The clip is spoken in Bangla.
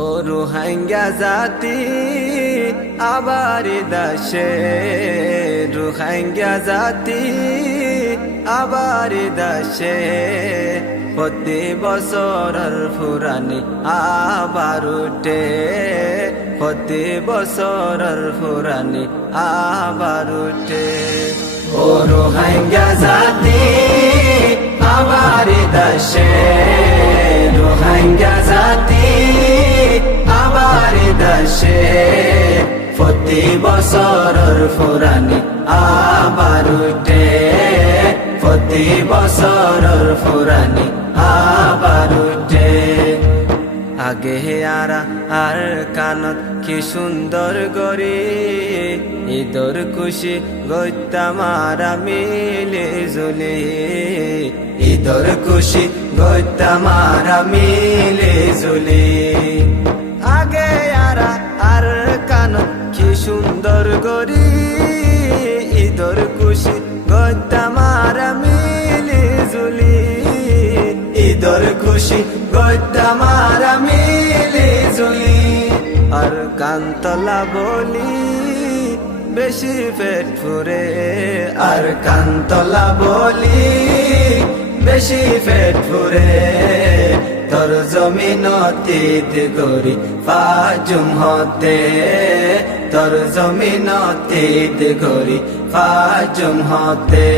ও রোহিঙ্গা জাতি আবার দাসে, রোহিঙ্গা জাতি আবার দাসে, প্রতি বছরের ফুরানি আবার উঠে, প্রতি বছরের ফুরানি আবার উঠে। ও রোহিঙ্গা জাতি আবার দাসে, রোহিঙ্গা জাতি আবার দাসে, প্রতি বছরের ফুরানি আবার উঠে, প্রতি বছরের ফুরানি আবার উঠে। আগে আর কানত কি সুন্দর গরি, ঈদর খুশি গইতামারা মিলে জুলি, ঈদর খুশি গইতামারা মিলে জুলি। আগে আর কানত কি সুন্দর গরি, ঈদর খুশি গইতামারা মিলে জুলি, ঈদর খুশি গইতামারা মিলে জুলি। আর কান্তলা বলি বেশি পেট ফুরে, আর কান্তলা বলি বেশি পেট ফুরে, তোর জমিনতিত গরি ফাজুম হতে, তোর জমিনতিত গরি ফাজুম হতে।